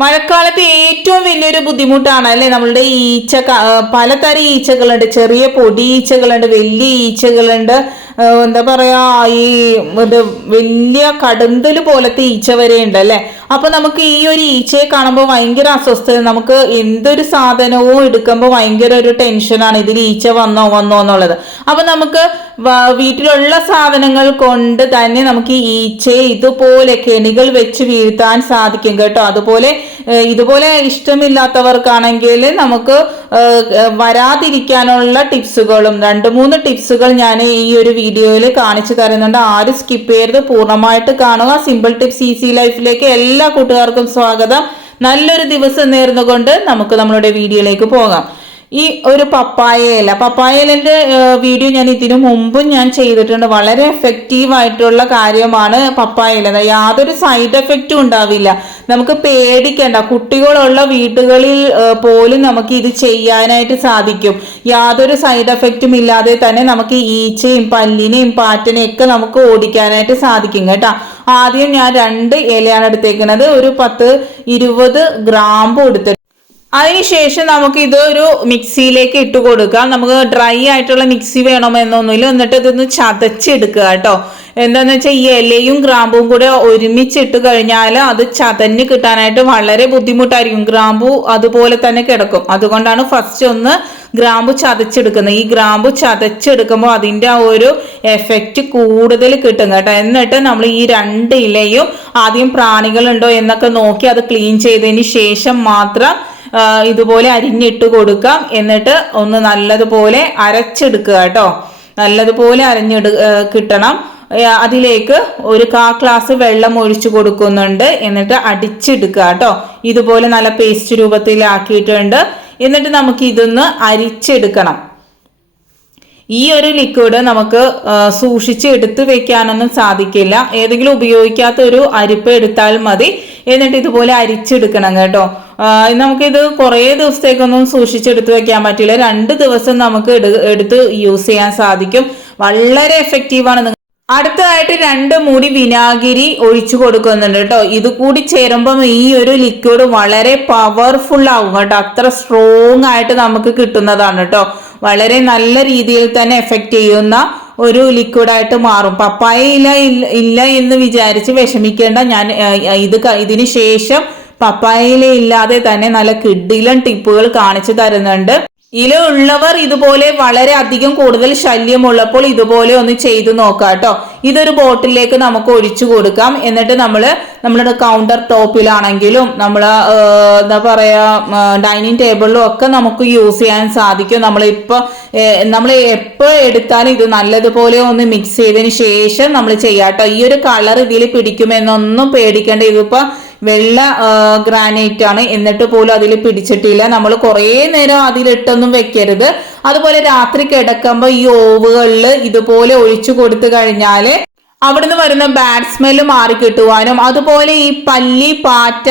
മഴക്കാലത്ത് ഏറ്റവും വലിയൊരു ബുദ്ധിമുട്ടാണ് അല്ലെ നമ്മളുടെ ഈച്ച. പലതരം ഈച്ചകളുണ്ട്. ചെറിയ പൊടി ഈച്ചകളുണ്ട്, വലിയ ഈച്ചകളുണ്ട്, എന്താ പറയാ ഈ ഇത് വലിയ കടുന്തല് പോലത്തെ ഈച്ച വരെ ഉണ്ട് അല്ലെ. അപ്പൊ നമുക്ക് ഈ ഒരു ഈച്ചയെ കാണുമ്പോൾ ഭയങ്കര അസ്വസ്ഥത. നമുക്ക് എന്തൊരു സാധനവും എടുക്കുമ്പോൾ ഭയങ്കര ഒരു ടെൻഷനാണ്, ഇതിൽ ഈച്ച വന്നോ എന്നുള്ളത്. അപ്പൊ നമുക്ക് വീട്ടിലുള്ള സാധനങ്ങൾ കൊണ്ട് തന്നെ നമുക്ക് ഈ ഈച്ചയെ ഇതുപോലെ കെണികൾ വെച്ച് വീഴ്ത്താൻ സാധിക്കും കേട്ടോ. ഇതുപോലെ ഇഷ്ടമില്ലാത്തവർക്കാണെങ്കിൽ നമുക്ക് വരാതിരിക്കാനുള്ള ടിപ്സുകളും 2-3 ടിപ്സുകൾ ഞാൻ ഈ ഒരു വീഡിയോയിൽ കാണിച്ചു തരുന്നുണ്ട്. ആരും സ്കിപ്പ് ചെയ്യരുത്, പൂർണ്ണമായിട്ട് കാണുക. സിമ്പിൾ ടിപ്സ് ഈസി ലൈഫിലേക്ക് എല്ലാ കൂട്ടുകാർക്കും സ്വാഗതം. നല്ലൊരു ദിവസം നേർന്നുകൊണ്ട് നമുക്ക് നമ്മുടെ വീഡിയോയിലേക്ക് പോകാം. ഈ ഒരു പപ്പായയിലിന്റെ വീഡിയോ ഞാൻ ഇതിനു മുമ്പും ഞാൻ ചെയ്തിട്ടുണ്ട്. വളരെ എഫക്റ്റീവ് ആയിട്ടുള്ള കാര്യമാണ് പപ്പായയില. യാതൊരു സൈഡ് എഫക്റ്റും ഉണ്ടാവില്ല. നമുക്ക് പേടിക്കേണ്ട. കുട്ടികളുള്ള വീടുകളിൽ പോലും നമുക്ക് ഇത് ചെയ്യാനായിട്ട് സാധിക്കും. യാതൊരു സൈഡ് എഫക്റ്റും ഇല്ലാതെ തന്നെ നമുക്ക് ഈച്ചയും പല്ലിനെയും പാറ്റനെയും ഒക്കെ നമുക്ക് ഓടിക്കാനായിട്ട് സാധിക്കും കേട്ടോ. ആദ്യം ഞാൻ 2 ഇലയാണ് എടുത്തേക്കുന്നത്. ഒരു 10-20 ഗ്രാമ്പും എടുത്തിട്ട് അതിനുശേഷം നമുക്ക് ഇത് ഒരു മിക്സിയിലേക്ക് ഇട്ട് കൊടുക്കാം. നമുക്ക് ഡ്രൈ ആയിട്ടുള്ള മിക്സി വേണമെന്നൊന്നുമില്ല. എന്നിട്ട് ഇതൊന്ന് ചതച്ചെടുക്കുക കേട്ടോ. എന്താന്ന് വെച്ചാൽ ഈ ഇലയും ഗ്രാമ്പും കൂടെ ഒരുമിച്ചിട്ട് കഴിഞ്ഞാൽ അത് ചതഞ്ഞ് കിട്ടാനായിട്ട് വളരെ ബുദ്ധിമുട്ടായിരിക്കും. ഗ്രാമ്പു അതുപോലെ തന്നെ കിടക്കും. അതുകൊണ്ടാണ് ഫസ്റ്റ് ഒന്ന് ഗ്രാമ്പു ചതച്ചെടുക്കുന്നത്. ഈ ഗ്രാമ്പു ചതച്ചെടുക്കുമ്പോൾ അതിൻ്റെ ആ ഒരു എഫക്റ്റ് കൂടുതൽ കിട്ടും കേട്ടോ. എന്നിട്ട് നമ്മൾ ഈ 2 ഇലയും ആദ്യം പ്രാണികളുണ്ടോ എന്നൊക്കെ നോക്കി അത് ക്ലീൻ ചെയ്തതിന് ശേഷം മാത്രം ഇതുപോലെ അരിഞ്ഞിട്ട് കൊടുക്കാം. എന്നിട്ട് ഒന്ന് നല്ലതുപോലെ അരച്ചെടുക്കുക കേട്ടോ. നല്ലതുപോലെ കിട്ടണം. അതിലേക്ക് ഒരു 1/4 ഗ്ലാസ് വെള്ളം ഒഴിച്ചു കൊടുക്കുന്നുണ്ട്. എന്നിട്ട് അടിച്ചെടുക്കുക കേട്ടോ. ഇതുപോലെ നല്ല പേസ്റ്റ് രൂപത്തിലാക്കിയിട്ടുണ്ട്. എന്നിട്ട് നമുക്ക് ഇതൊന്ന് അരിച്ചെടുക്കണം. ഈ ഒരു ലിക്വിഡ് നമുക്ക് സൂക്ഷിച്ച് എടുത്തു വെക്കാനൊന്നും സാധിക്കില്ല. ഏതെങ്കിലും ഉപയോഗിക്കാത്ത ഒരു അരിപ്പ എടുത്താൽ മതി. എന്നിട്ട് ഇതുപോലെ അരിച്ചെടുക്കണം കേട്ടോ. നമുക്കിത് കുറേ ദിവസത്തേക്കൊന്നും സൂക്ഷിച്ചെടുത്ത് വെക്കാൻ പറ്റില്ല. 2 ദിവസം നമുക്ക് എടുത്ത് യൂസ് ചെയ്യാൻ സാധിക്കും. വളരെ എഫക്റ്റീവാണ്. അടുത്തതായിട്ട് 2 മൂടി വിനാഗിരി ഒഴിച്ചു കൊടുക്കുന്നുണ്ട് കേട്ടോ. ഇത് കൂടി ചേരുമ്പം ഈ ഒരു ലിക്വിഡ് വളരെ പവർഫുൾ ആവും കേട്ടോ. അത്ര സ്ട്രോങ് ആയിട്ട് നമുക്ക് കിട്ടുന്നതാണ് കേട്ടോ. വളരെ നല്ല രീതിയിൽ തന്നെ എഫക്റ്റ് ചെയ്യുന്ന ഒരു ലിക്വിഡായിട്ട് മാറും. പപ്പായ ഇല്ല എന്ന് വിചാരിച്ച് വിഷമിക്കേണ്ട. ഞാൻ ഇതിന് ശേഷം പപ്പായയില ഇല്ലാതെ തന്നെ നല്ല കിഡിലൻ ടിപ്പുകൾ കാണിച്ചു തരുന്നുണ്ട്. ഇല ഉള്ളവർ ഇതുപോലെ വളരെ അധികം കൂടുതൽ ശല്യമുള്ളപ്പോൾ ഇതുപോലെ ഒന്ന് ചെയ്തു നോക്കാം കേട്ടോ. ഇതൊരു ബോട്ടിലേക്ക് നമുക്ക് ഒഴിച്ചു കൊടുക്കാം. എന്നിട്ട് നമ്മളുടെ കൗണ്ടർ ടോപ്പിലാണെങ്കിലും എന്താ പറയാ ഡൈനിങ് ടേബിളിലും ഒക്കെ നമുക്ക് യൂസ് ചെയ്യാൻ സാധിക്കും. നമ്മൾ എപ്പോൾ എടുത്താലും ഇത് നല്ലതുപോലെ ഒന്ന് മിക്സ് ചെയ്തതിന് ശേഷം നമ്മൾ ചെയ്യാം കേട്ടോ. ഈ ഒരു കളർ ഇതിൽ പിടിക്കുമെന്നൊന്നും പേടിക്കേണ്ട. ഇതിപ്പോ വെള്ള ഗ്രാനൈറ്റ് ആണ്, എന്നിട്ട് പോലും അതിൽ പിടിച്ചിട്ടില്ല. നമ്മൾ കുറേ നേരം അതിലിട്ടൊന്നും വെക്കരുത്. അതുപോലെ രാത്രി കിടക്കുമ്പോൾ ഈ ഓവുകളിൽ ഇതുപോലെ ഒഴിച്ചു കൊടുത്തു കഴിഞ്ഞാല് അവിടുന്ന് വരുന്ന ബാഡ് സ്മെല്ല് മാറി കിട്ടുവാനും, അതുപോലെ ഈ പല്ലി പാറ്റ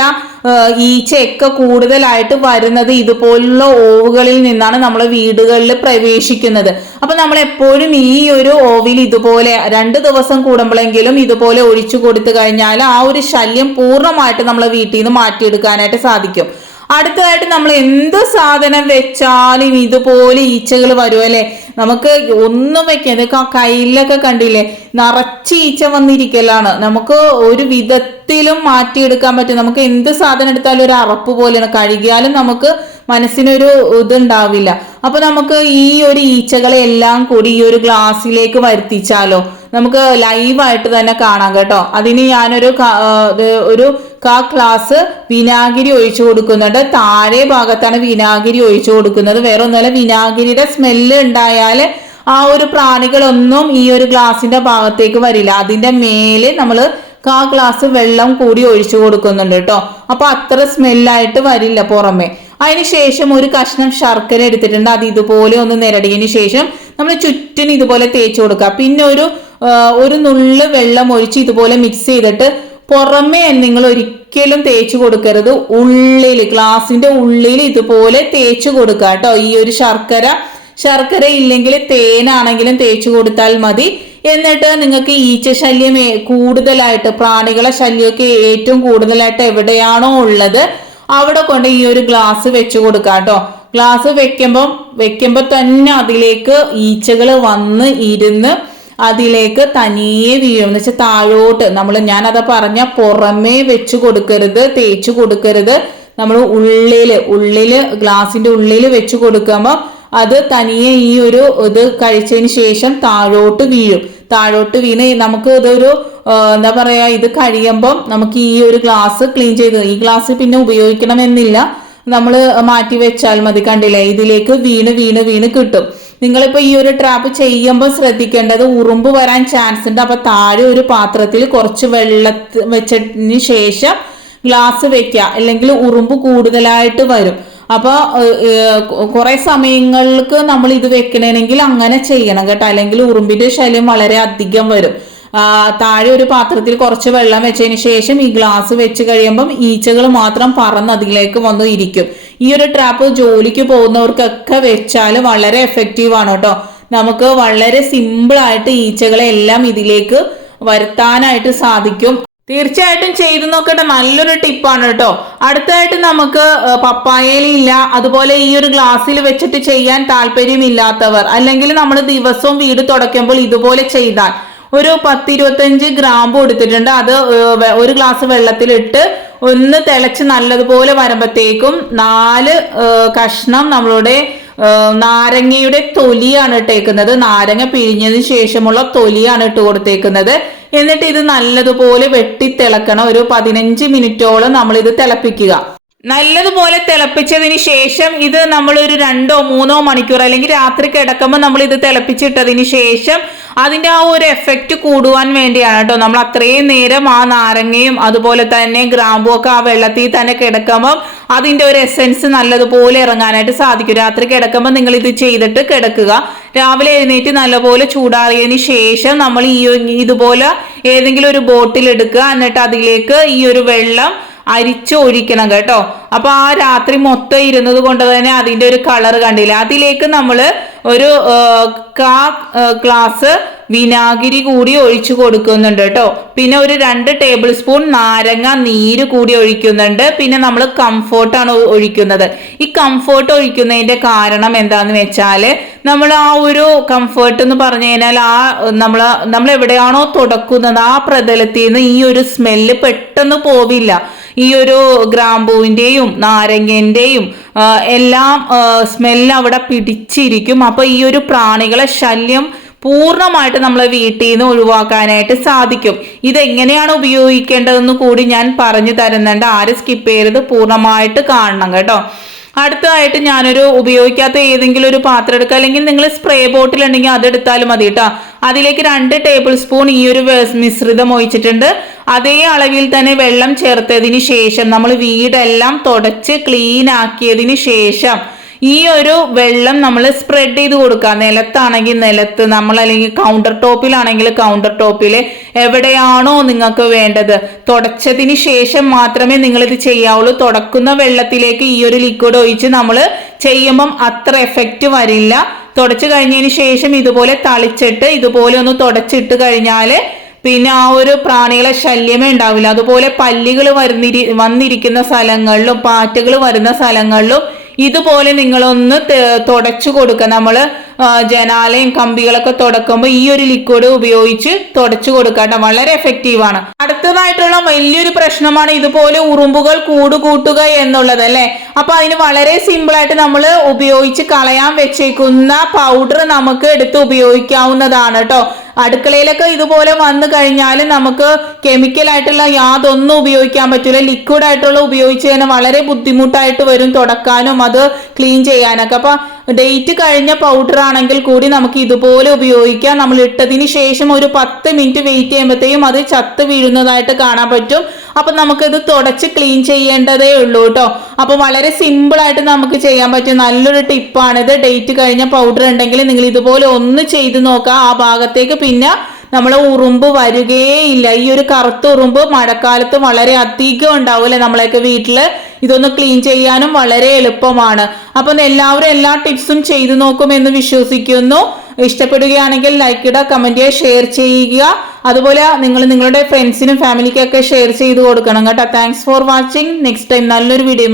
ഈച്ചയൊക്കെ കൂടുതലായിട്ട് വരുന്നത് ഇതുപോലുള്ള ഓവുകളിൽ നിന്നാണ് നമ്മൾ വീടുകളിൽ പ്രവേശിക്കുന്നത്. അപ്പൊ നമ്മൾ എപ്പോഴും ഈ ഒരു ഓവിൽ ഇതുപോലെ 2 ദിവസം കൂടുമ്പോഴെങ്കിലും ഇതുപോലെ ഒഴിച്ചു കൊടുത്തു കഴിഞ്ഞാൽ ആ ഒരു ശല്യം പൂർണ്ണമായിട്ട് നമ്മളെ വീട്ടിൽ നിന്ന് മാറ്റിയെടുക്കാനായിട്ട് സാധിക്കും. അടുത്തതായിട്ട് നമ്മൾ എന്ത് സാധനം വെച്ചാലും ഇതുപോലെ ഈച്ചകൾ വരും അല്ലെ. നമുക്ക് ഒന്നും വെക്കാം. കയ്യിലൊക്കെ കണ്ടില്ലേ, നിറച്ച് ഈച്ച വന്നിരിക്കലാണ്. നമുക്ക് ഒരു വിധത്തിലും മാറ്റിയെടുക്കാൻ പറ്റും. നമുക്ക് എന്ത് സാധനം എടുത്താലും ഒരു അറപ്പ് പോലെയാണ്. കഴുകിയാലും നമുക്ക് മനസ്സിനൊരു ഇതുണ്ടാവില്ല. അപ്പൊ നമുക്ക് ഈ ഒരു ഈച്ചകളെ എല്ലാം കൂടി ഈ ഒരു ഗ്ലാസ്സിലേക്ക് വരുത്തിച്ചാലോ നമുക്ക് ലൈവായിട്ട് തന്നെ കാണാം കേട്ടോ. അതിന് ഞാനൊരു 1/4 ഗ്ലാസ് വിനാഗിരി ഒഴിച്ചു കൊടുക്കുന്നുണ്ട്. താഴെ ഭാഗത്താണ് വിനാഗിരി ഒഴിച്ചു കൊടുക്കുന്നത്. വേറെ ഒന്നുമല്ല, വിനാഗിരിയുടെ സ്മെല്ല് ഉണ്ടായാൽ ആ ഒരു പ്രാണികളൊന്നും ഈ ഒരു ഗ്ലാസിന്റെ ഭാഗത്തേക്ക് വരില്ല. അതിന്റെ മേലെ നമ്മൾ 1/4 ഗ്ലാസ് വെള്ളം കൂടി ഒഴിച്ചു കൊടുക്കുന്നുണ്ട് കേട്ടോ. അപ്പൊ അത്ര സ്മെല്ലായിട്ട് വരില്ല പുറമെ. അതിനുശേഷം ഒരു കഷ്ണം ശർക്കര എടുത്തിട്ടുണ്ട്. അത് ഇതുപോലെ ഒന്ന് നിരടിയതിന് ശേഷം നമ്മൾ ചുറ്റിന് ഇതുപോലെ തേച്ച് കൊടുക്കുക. പിന്നെ ഒരു നുള്ള് വെള്ളം ഒഴിച്ച് ഇതുപോലെ മിക്സ് ചെയ്തിട്ട് പുറമെ നിങ്ങൾ ഒരിക്കലും തേച്ച് കൊടുക്കരുത്. ഗ്ലാസിന്റെ ഉള്ളിൽ ഇതുപോലെ തേച്ച് കൊടുക്കുക കേട്ടോ. ഈ ഒരു ശർക്കര ഇല്ലെങ്കിൽ തേനാണെങ്കിലും തേച്ച് കൊടുത്താൽ മതി. എന്നിട്ട് നിങ്ങൾക്ക് ഈച്ച ശല്യം കൂടുതലായിട്ട്, പ്രാണികളെ ശല്യമൊക്കെ ഏറ്റവും കൂടുതലായിട്ട് എവിടെയാണോ ഉള്ളത് അവിടെ കൊണ്ട് ഈ ഒരു ഗ്ലാസ് വെച്ച് കൊടുക്കാം കേട്ടോ. ഗ്ലാസ് വെക്കുമ്പോൾ തന്നെ അതിലേക്ക് ഈച്ചകൾ വന്ന് ഇരുന്ന് അതിലേക്ക് തനിയെ വീഴും. എന്ന് വെച്ചാൽ താഴോട്ട് ഞാനതാ പറഞ്ഞ പുറമേ വെച്ച് കൊടുക്കരുത്, തേച്ച് കൊടുക്കരുത്. നമ്മൾ ഉള്ളില് ഗ്ലാസിന്റെ ഉള്ളിൽ വെച്ച് കൊടുക്കുമ്പോൾ അത് തനിയെ ഈ ഒരു ഇത് കഴിച്ചതിന് ശേഷം താഴോട്ട് വീണ് നമുക്ക് ഇതൊരു എന്താ പറയാ, ഇത് കഴിയുമ്പം നമുക്ക് ഈ ഒരു ഗ്ലാസ് ക്ലീൻ ചെയ്ത്, ഈ ഗ്ലാസ് പിന്നെ ഉപയോഗിക്കണമെന്നില്ല, നമ്മൾ മാറ്റി വെച്ചാൽ മതി. കണ്ടില്ലേ, ഇതിലേക്ക് വീണ് കിട്ടും. നിങ്ങളിപ്പോ ഈ ഒരു ട്രാപ്പ് ചെയ്യുമ്പോൾ ശ്രദ്ധിക്കേണ്ടത് ഉറുമ്പ് വരാൻ ചാൻസ് ഉണ്ട്. അപ്പൊ താഴെ ഒരു പാത്രത്തിൽ കുറച്ച് വെള്ളത്തിൽ വെച്ചതിന് ശേഷം ഗ്ലാസ് വെക്കുക, അല്ലെങ്കിൽ ഉറുമ്പ് കൂടുതലായിട്ട് വരും. അപ്പൊ കുറെ സമയങ്ങൾക്ക് നമ്മൾ ഇത് വെക്കണമെങ്കിൽ അങ്ങനെ ചെയ്യണം കേട്ടോ, അല്ലെങ്കിൽ ഉറുമ്പിന്റെ ശല്യം വളരെ അധികം വരും. താഴെ ഒരു പാത്രത്തിൽ കുറച്ച് വെള്ളം വെച്ചതിന് ശേഷം ഈ ഗ്ലാസ് വെച്ച് കഴിയുമ്പം ഈച്ചകൾ മാത്രം പറന്ന് അതിലേക്ക് വന്ന് ഇരിക്കും. ഈ ഒരു ട്രാപ്പ് ജോലിക്ക് പോകുന്നവർക്കൊക്കെ വെച്ചാൽ വളരെ എഫക്റ്റീവ് ആണ് കേട്ടോ. നമുക്ക് വളരെ സിമ്പിൾ ആയിട്ട് ഈച്ചകളെ എല്ലാം ഇതിലേക്ക് വരുത്താനായിട്ട് സാധിക്കും. തീർച്ചയായിട്ടും ചെയ്തു നോക്കേണ്ട നല്ലൊരു ടിപ്പാണ് കേട്ടോ. അടുത്തായിട്ട് നമുക്ക് പപ്പായയിലില്ല, അതുപോലെ ഈ ഒരു ഗ്ലാസ്സിൽ വെച്ചിട്ട് ചെയ്യാൻ താല്പര്യമില്ലാത്തവർ, അല്ലെങ്കിൽ നമ്മൾ ദിവസവും വീട് തുടയ്ക്കുമ്പോൾ ഇതുപോലെ ചെയ്താൽ ഒരു 10-25 ഗ്രാമ്പു എടുത്തിട്ടുണ്ട്. അത് ഒരു ഗ്ലാസ് വെള്ളത്തിലിട്ട് ഒന്ന് തിളച്ച് നല്ലതുപോലെ വരുമ്പോഴത്തേക്കും 4 കഷ്ണം നമ്മളുടെ നാരങ്ങയുടെ തൊലിയാണ് ഇട്ടേക്കുന്നത്. നാരങ്ങ പിഴിഞ്ഞതിന് ശേഷമുള്ള തൊലിയാണ് ഇട്ട് കൊടുത്തേക്കുന്നത്. എന്നിട്ട് ഇത് നല്ലതുപോലെ വെട്ടിത്തിളക്കണം. ഒരു 15 മിനിറ്റോളം നമ്മൾ ഇത് തിളപ്പിക്കുക. നല്ലതുപോലെ തിളപ്പിച്ചതിന് ശേഷം ഇത് നമ്മൾ ഒരു 2-3 മണിക്കൂർ, അല്ലെങ്കിൽ രാത്രി കിടക്കുമ്പോൾ നമ്മൾ ഇത് തിളപ്പിച്ചിട്ടതിന് ശേഷം അതിന്റെ ആ ഒരു എഫക്റ്റ് കൂടുവാൻ വേണ്ടിയാണ് കേട്ടോ. നമ്മൾ അത്രയും നേരം ആ നാരങ്ങയും അതുപോലെ തന്നെ ഗ്രാമ്പും ഒക്കെ ആ വെള്ളത്തിൽ തന്നെ കിടക്കുമ്പോൾ അതിന്റെ ഒരു എസെൻസ് നല്ലതുപോലെ ഇറങ്ങാനായിട്ട് സാധിക്കും. രാത്രി കിടക്കുമ്പോൾ നിങ്ങൾ ഇത് ചെയ്തിട്ട് കിടക്കുക. രാവിലെ എഴുന്നേറ്റ് നല്ലപോലെ ചൂടാറിയതിന് ശേഷം നമ്മൾ ഇതുപോലെ ഏതെങ്കിലും ഒരു ബോട്ടിൽ എടുക്കുക. എന്നിട്ട് അതിലേക്ക് ഈ ഒരു വെള്ളം അരിച്ചൊഴിക്കണം കേട്ടോ. അപ്പൊ ആ രാത്രി മൊത്തം ഇരുന്നത് കൊണ്ട് തന്നെ അതിന്റെ ഒരു കളർ കണ്ടില്ല. അതിലേക്ക് നമ്മൾ ഒരു ഗ്ലാസ് വിനാഗിരി കൂടി ഒഴിച്ചു കൊടുക്കുന്നുണ്ട് കേട്ടോ. പിന്നെ ഒരു 2 ടേബിൾ സ്പൂൺ നാരങ്ങ നീര് കൂടി ഒഴിക്കുന്നുണ്ട്. പിന്നെ നമ്മൾ കംഫോർട്ടാണ് ഒഴിക്കുന്നത്. ഈ കംഫോർട്ട് ഒഴിക്കുന്നതിന്റെ കാരണം എന്താന്ന് വെച്ചാല് നമ്മൾ ആ ഒരു കംഫേർട്ട് എന്ന് പറഞ്ഞു കഴിഞ്ഞാൽ നമ്മൾ എവിടെയാണോ തുടക്കുന്നത് ആ പ്രതലത്തിൽ നിന്ന് ഈ ഒരു സ്മെല്ല് പെട്ടെന്ന് പോവില്ല. ഈ ഒരു ഗ്രാമ്പൂവിന്റെയും നാരങ്ങന്റെയും എല്ലാം സ്മെല്ല് അവിടെ പിടിച്ചിരിക്കും. അപ്പൊ ഈ ഒരു പ്രാണികളെ ശല്യം പൂർണ്ണമായിട്ട് നമ്മളെ വീട്ടിൽ നിന്ന് ഒഴിവാക്കാനായിട്ട് സാധിക്കും. ഇതെങ്ങനെയാണ് ഉപയോഗിക്കേണ്ടതെന്ന് കൂടി ഞാൻ പറഞ്ഞു തരുന്നുണ്ട്. ആരും സ്കിപ്പ് ചെയ്യരുത്, പൂർണ്ണമായിട്ട് കാണണം കേട്ടോ. അടുത്തതായിട്ട് ഞാനൊരു ഉപയോഗിക്കാത്ത ഏതെങ്കിലും ഒരു പാത്രം എടുക്കുക, അല്ലെങ്കിൽ നിങ്ങൾ സ്പ്രേ ബോട്ടിൽ ഉണ്ടെങ്കിൽ അതെടുത്താലും മതി കേട്ടോ. അതിലേക്ക് 2 ടേബിൾ സ്പൂൺ ഈ ഒരു മിശ്രിതം ഒഴിച്ചിട്ടുണ്ട്. അതേ അളവിൽ തന്നെ വെള്ളം ചേർത്തതിന് ശേഷം നമ്മൾ വീടെല്ലാം തുടച്ച് ക്ലീൻ ആക്കിയതിന് ശേഷം ഈ ഒരു വെള്ളം നമ്മൾ സ്പ്രെഡ് ചെയ്ത് കൊടുക്കുക. നിലത്താണെങ്കിൽ നിലത്ത്, അല്ലെങ്കിൽ കൗണ്ടർ ടോപ്പിലാണെങ്കിൽ കൗണ്ടർ ടോപ്പിൽ, എവിടെയാണോ നിങ്ങൾക്ക് വേണ്ടത്. തുടച്ചതിന് ശേഷം മാത്രമേ നിങ്ങൾ ഇത് ചെയ്യാവുള്ളൂ. തുടക്കുന്ന വെള്ളത്തിലേക്ക് ഈ ഒരു ലിക്വിഡ് ഒഴിച്ച് നമ്മൾ ചെയ്യുമ്പം അത്ര എഫക്റ്റ് വരില്ല. തുടച്ചു കഴിഞ്ഞതിന് ശേഷം ഇതുപോലെ തളിച്ചിട്ട് ഇതുപോലെ ഒന്ന് തുടച്ചിട്ട് കഴിഞ്ഞാൽ പിന്നെ ആ ഒരു പ്രാണികളെ ശല്യമേ ഉണ്ടാവില്ല. അതുപോലെ പല്ലികൾ വന്നിരിക്കുന്ന സ്ഥലങ്ങളിലും പാറ്റകൾ വരുന്ന സ്ഥലങ്ങളിലും ഇതുപോലെ നിങ്ങളൊന്ന് തുടച്ചു കൊടുക്കുക. നമ്മൾ ജനാലയും കമ്പികളൊക്കെ തുടക്കുമ്പോൾ ഈ ഒരു ലിക്വിഡ് ഉപയോഗിച്ച് തുടച്ചു കൊടുക്കാട്ടോ. വളരെ എഫക്റ്റീവാണ്. അടുത്തതായിട്ടുള്ള വലിയൊരു പ്രശ്നമാണ് ഇതുപോലെ ഉറുമ്പുകൾ കൂടുകൂട്ടുക എന്നുള്ളത് അല്ലെ. അപ്പൊ അതിന് വളരെ സിമ്പിൾ ആയിട്ട് നമ്മൾ ഉപയോഗിച്ച് കളയാൻ വെച്ചേക്കുന്ന പൗഡർ നമുക്ക് എടുത്ത് ഉപയോഗിക്കാവുന്നതാണ് കേട്ടോ. അടുക്കളയിലൊക്കെ ഇതുപോലെ വന്നു കഴിഞ്ഞാൽ നമുക്ക് കെമിക്കലായിട്ടുള്ള യാതൊന്നും ഉപയോഗിക്കാൻ പറ്റില്ല. ലിക്വിഡ് ആയിട്ടുള്ള ഉപയോഗിച്ച് കഴിഞ്ഞാൽ വളരെ ബുദ്ധിമുട്ടായിട്ട് വരും തുടക്കാനും അത് ക്ലീൻ ചെയ്യാനൊക്കെ. അപ്പൊ ഡേറ്റ് കഴിഞ്ഞ പൗഡർ ആണെങ്കിൽ കൂടി നമുക്ക് ഇതുപോലെ ഉപയോഗിക്കാം. നമ്മൾ ഇട്ടതിന് ശേഷം ഒരു 10 മിനിറ്റ് വെയിറ്റ് ചെയ്യുമ്പോഴത്തേക്കും അത് ചത്ത് വീഴുന്നതായിട്ട് കാണാൻ പറ്റും. അപ്പൊ നമുക്കിത് തുടച്ച് ക്ലീൻ ചെയ്യേണ്ടതേ ഉള്ളൂ കേട്ടോ. അപ്പൊ വളരെ സിമ്പിൾ ആയിട്ട് നമുക്ക് ചെയ്യാൻ പറ്റും നല്ലൊരു ടിപ്പാണിത്. ഡേറ്റ് കഴിഞ്ഞ പൗഡർ ഉണ്ടെങ്കിൽ നിങ്ങൾ ഇതുപോലെ ഒന്ന് ചെയ്ത് നോക്കുക. ആ ഭാഗത്തേക്ക് പിന്നെ നമ്മളെ ഉറുമ്പ് വരികയില്ല. ഈ ഒരു കറുത്ത ഉറുമ്പ് മഴക്കാലത്ത് വളരെ അധികം ഉണ്ടാവില്ലേ നമ്മളെയൊക്കെ വീട്ടില്. ഇതൊന്ന് ക്ലീൻ ചെയ്യാനും വളരെ എളുപ്പമാണ്. അപ്പൊ എല്ലാവരും എല്ലാ ടിപ്സും ചെയ്തു നോക്കുമെന്ന് വിശ്വസിക്കുന്നു. ഇഷ്ടപ്പെടുകയാണെങ്കിൽ ലൈക്ക് ഇടുക, കമന്റ് ചെയ്യുക, ഷെയർ ചെയ്യുക. അതുപോലെ നിങ്ങൾ നിങ്ങളുടെ ഫ്രണ്ട്സിനും ഫാമിലിക്കൊക്കെ ഷെയർ ചെയ്ത് കൊടുക്കണം കേട്ടോ. Thanks for watching. Next time നല്ലൊരു വീഡിയോ